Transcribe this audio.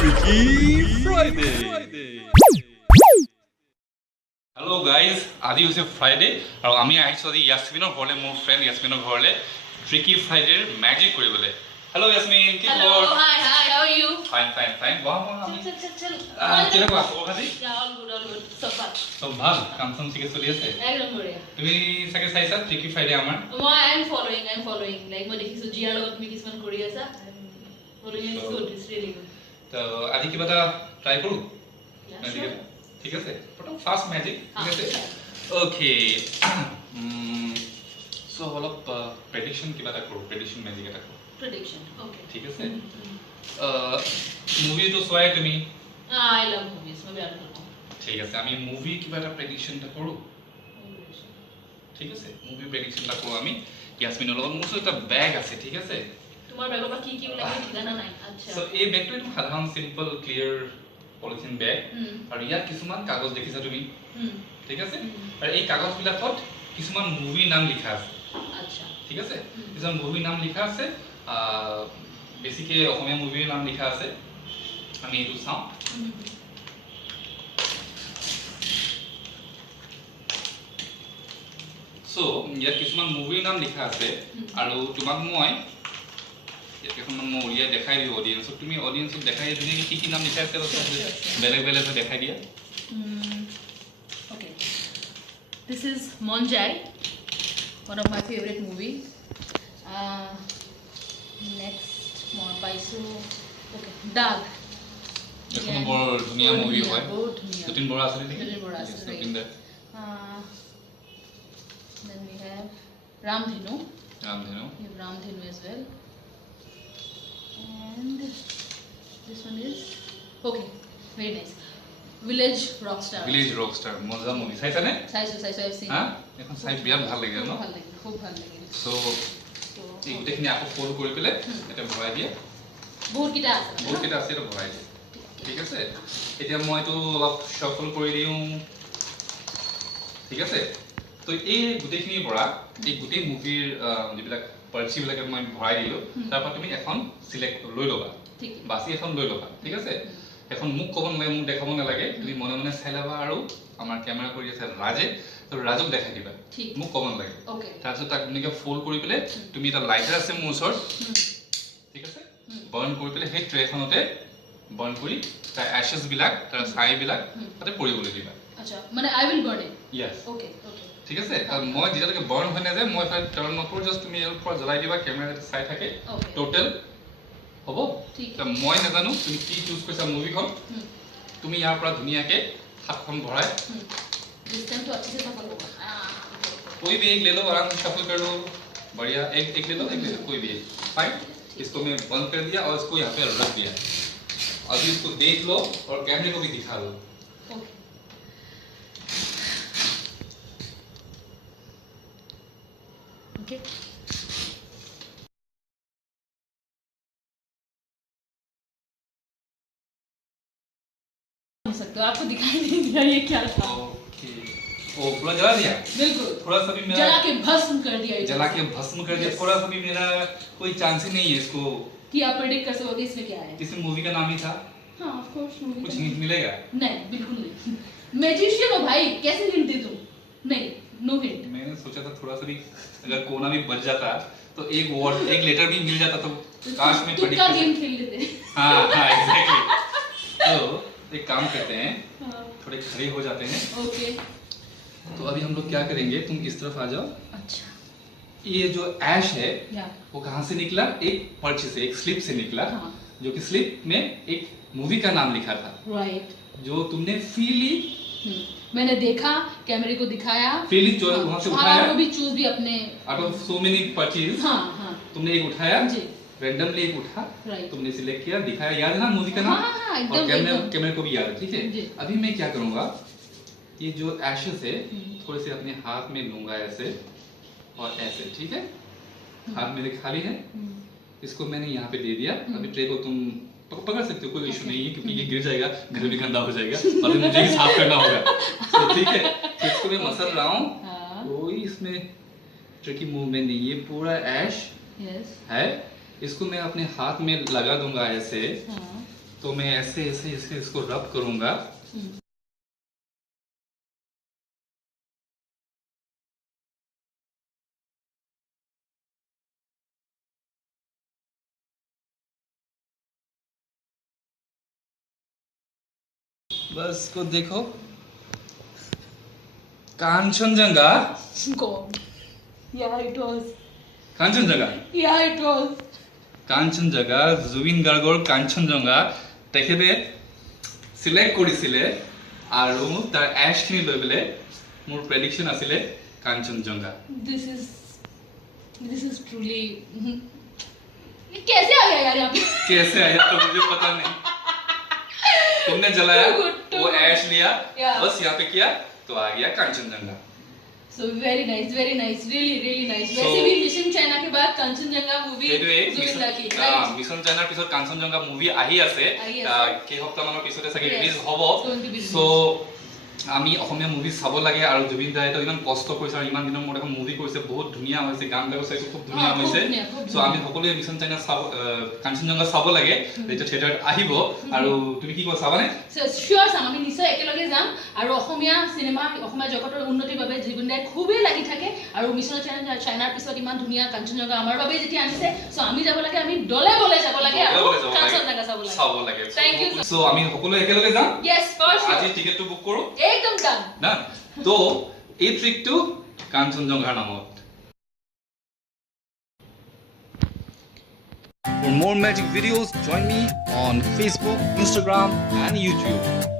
Freaky Friday. Hello' guys, আজি হৈছে Friday আৰু আমি আহিছোঁ আজি ইয়াছমিনৰ ঘৰলৈ, মোৰ ফ্ৰেণ্ড ইয়াছমিনৰ ঘৰলৈ ট্ৰিকি ফ্ৰাইডেৰ মেজিক কৰিবলৈ। হেল্ল' ইয়াছমিন, কি খবৰ? Hello, hi, how are you? Fine. বহা আমি। Chill. কেনেকুৱা খবৰ খাতি? Yeah, all good. So far. চব ভাল, কাম চাম ঠিকে চলি আছে? একদম বঢ়িয়া। তুমি চাগে চাইছা ট্ৰিকি ফ্ৰাইডে আমাৰ? I'm following. Like মই দেখিছো জিয়াৰ লগত তুমি কিছুমান কৰি আছা। I'm following it. Good, it's really good. তো আজি কিবা এটা ট্ৰাই কৰোঁ? Yeah, magic sure. এটা? ঠিক আছে, প্ৰথম ফাৰ্ষ্ট মেজিক, ঠিক আছে? অ'কে। চ' অলপ প্ৰেডিকশ্যন কিবা এটা কৰোঁ, প্ৰেডিকশ্যন মেজিক এটা কৰোঁ। Prediction. Okay. ঠিক আছে? মুভিটো চোৱাই তুমি? I love movies. Maybe I don't know. ঠিক আছে, আমি মুভি কিবা এটা প্ৰেডিকশ্যন এটা কৰোঁ। ঠিক আছে, মুভি প্ৰেডিকশ্যন এটা কৰোঁ আমি ইয়াছমিনৰ লগত। মোৰ ওচৰত এটা বেগ আছে, ঠিক আছে? তোমাৰ বেগৰ পৰা কি ওলাইছে ঠিকানা নাই। আচ্ছা। চ' এই বেগটো এইটো সাধাৰণ চিম্পল ক্লিয়াৰ পলিথিন বেগ আৰু ইয়াত কিছুমান কাগজ দেখিছা তুমি, ঠিক আছে? আৰু এই কাগজবিলাকত কিছুমান মুভিৰ নাম লিখা আছে। আচ্ছা। ঠিক আছে, কিছুমান মুভিৰ নাম লিখা আছে, বেছিকৈ অসমীয়া মুভিৰ নাম লিখা আছে। আমি এইটো চাওঁ। চ' ইয়াত কিছুমান মুভিৰ নাম লিখা আছে আৰু তোমাক মই ইয়াত কেইখনমান মই উলিয়াই দেখাই দিওঁ অডিয়েঞ্চক। তুমি অডিয়েঞ্চক দেখাই ধুনীয়াকৈ কি নাম লিখা আছে বেলেগ দেখাই দিয়া। Okay. This is Monjai, one of my favorite movie. Next, more Paisu. Okay, Dag. এখন বৰ ধুনীয়া মুভি হয়। বহুত ধুনীয়া। যতীন বৰা আছিলে নেকি? যতীন বৰা আছিলে, right. Jatin da. Then we have Ramdhenu. Ramdhenu. We have Ramdhenu as well. And this one is okay, very nice. Village Rockstar. Village Rockstar, মজা মুভি। চাইছানে? চাইছো, I've seen. হা? এখন চাই বিৰাট ভাল লাগিল ন? খুব ভাল লাগিল। চ' So, এই গোটেইখিনি আকৌ ফ'ল্ড কৰি পেলাই এটা ভৰাই দিয়ে। বহুত কিটা আছে। বহুতকেইটা আছে, এটা ভৰাই দিয়ে। ঠিক আছে, এতিয়া মই এইটো অলপ শ্বফল কৰি দিওঁ। ঠিক আছে, তো এই গোটেইখিনিৰ পৰা এই গোটেই মুভিৰ যিবিলাক পাৰ্চিবিলাক মই ভৰাই দিলোঁ, তাৰপৰা তুমি এখন চিলেক্ট লৈ ল'বা, বাছি এখন লৈ ল'বা। ঠিক আছে, এখন মোক ক'ব নালাগে, মোক দেখাব নালাগে, তুমি মনে মনে চাই ল'বা আৰু আমাৰ কেমেৰা কৰি আছে ৰাজে, তো ৰাজক দেখাই দিবা, মোক ক'ব নালাগে। তাৰপিছত তাক ধুনীয়াকৈ ফ'ল্ড কৰি পেলাই তুমি এটা লাইটাৰ আছে মোৰ ওচৰত, ঠিক আছে, বাৰ্ণ কৰি পেলাই সেই ট্ৰেখনতে বাৰ্ণ কৰি তাৰ এছেছবিলাক, তাৰ ছাইবিলাক তাতে পৰিবলৈ দিবা। আচ্ছা, মানে I will burn it. Yes, okay. ঠিক আছে। আৰু মই যেতিয়ালৈকে বাৰ্ণ হৈ নাযায় মই এফালে টাৰ্ণ নকৰোঁ, জাষ্ট তুমি ইয়াৰ পৰা জ্বলাই দিবা, কেমেৰা চাই থাকে টোটেল হ'ব। মই নাজানো তুমি কি চুজ কৰিছা মুভিখন, তুমি ইয়াৰ পৰা ধুনীয়াকৈ হাতখন ভৰাই कोई भी एक ले लो, आराम से सफल कर लो, बढ़िया। एक ले लो, कोई भी एक, फाइन। इसको मैं बंद कर दिया और इसको यहाँ पे रख दिया। अभी इसको देख लो और कैमरे को भी दिखा लो। ओके। हो सकता है आपको दिखाई नहीं दिया ये क्या था? ओके, ओ पूरा जला दिया? बिल्कुल, थोड़ा सा भी मेरा जला के भस्म कर दिया। जला के भस्म कर दिया, थोड़ा सा भी मेरा कोई चांस ही नहीं है इसको कि आप प्रेडिक्ट कर सकोगे इसमें क्या है। इसमें मूवी का नाम ही था। हाँ, ऑफ कोर्स मूवी कुछ हिंट मिलेगा? नहीं, बिल्कुल नहीं। मैजिशियन हो भाई, कैसे हिंट दे दूं? नहीं, नो हिंट। मैंने सोचा था थोड़ा सा भी अगर कोना भी बच जाता तो एक वर्ड, एक लेटर भी मिल जाता तो काश में तुक्का गेम खेल लेते। हाँ एग्जैक्टली। तो एक काम करते हैं, थोड़े खड़े हो जाते हैं। ओके। तो अभी हम लोग क्या करेंगे, तुम इस तरफ आ जाओ। अच्छा। ये जो ऐश है या वो कहाँ से निकला? एक पर्ची से, एक स्लिप से निकला। हाँ। जो कि स्लिप में एक मूवी का नाम लिखा था, राइट। जो तुमने फ्रीली, मैंने देखा, कैमरे को दिखाया, फ्रीली जो वहाँ से उठाया, वो भी चूज भी अपने आउट ऑफ सो मेनी पर्चीज। हाँ हाँ, तुमने एक उठाया जी, रैंडमली एक उठा, राइट, तुमने सिलेक्ट किया, दिखाया, याद है ना मूवी का नाम? हाँ हाँ, और एकदम कैमरे को भी याद है, ठीक है। जी। अभी मैं क्या करूँगा, ये जो एशेस है थोड़े से अपने हाथ में लूंगा ऐसे और ऐसे, ठीक है। हाथ मेरे खाली है, इसको मैंने यहाँ पे दे दिया। अभी ट्रे को तुम पकड़ सकते हो, कोई इशू नहीं है, क्योंकि ये गिर जाएगा, घर भी गंदा हो जाएगा और मुझे ही साफ करना होगा, तो ठीक है। तो इसको मैं मसल रहा हूँ, कोई इसमें ट्रिकी मूवमेंट नहीं, ये पूरा ऐश है। इसको मैं अपने हाथ में लगा दूंगा ऐसे, तो मैं ऐसे ऐसे ऐसे इसको रब करूंगा बस को देखो Kanchenjunga God. Yeah, it was. Kanchenjunga Yeah, it was. Kanchenjunga Zubeen গাৰ্গৰ কাঞ্চনজঙ্ঘা তেখেতে সিলেক্ট কৰিছিলে আৰু তাৰ এছখিনি লৈ পেলাই মোৰ প্ৰেডিকচন আছিলে কাঞ্চনজঙ্ঘা This is truly. ये कैसे आ गया यार यहाँ पे? कैसे आया तो मुझे पता नहीं तुमने जलाया वो ऐश लिया बस यहाँ पे किया तो आ गया Kanchenjunga So very nice, really nice. वैसे भी मिशन चाइना के बाद कांचनजंगा मूवी মিছন চাইনাৰ পিছত কাঞ্চনজঙ্ঘা মুভি আহি আছে কেইসপ্তাহমানৰ পিছতে চাগে ৰিলিজ হ'ব সো আমি অসমীয়া মুভি চাব লাগে আৰু জুবিন দাই তো ইমান কষ্ট কৰিছে আৰু ইমান দিনৰ মূৰত এখন মুভি কৰিছে বহুত ধুনীয়া হৈছে গান গাই চাইছো খুব ধুনীয়া হৈছে সো আমি সকলোৱে মিছন চাইনা চাব কাঞ্চনজঙ্ঘা চাব লাগে যেতিয়া থিয়েটাৰত আহিব আৰু তুমি কি কোৱা চাবানে শিওৰ চাম আমি নিশ্চয় একেলগে যাম আৰু অসমীয়া সিনেমা অসমীয়া জগতৰ উন্নতিৰ বাবে জুবিন দাই খুবেই লাগি থাকে আৰু মিছন চাইনাৰ পিছত ইমান ধুনীয়া কাঞ্চনজঙ্ঘা আমাৰ বাবে যেতিয়া আনিছে সো আমি যাব লাগে আমি দলে বলে যাব লাগে আৰু কাঞ্চনজঙ্ঘা চাব লাগে থ্যাংক ইউ সো আমি সকলোৱে একেলগে যাম ইয়েস ফৰ শিওৰ আজি টিকেটটো বুক কৰো একদম ডান না তো এই ট্ৰিকটো কাঞ্চনজঙ্ঘাৰ নামত For more magic videos, join me on Facebook, Instagram, and YouTube.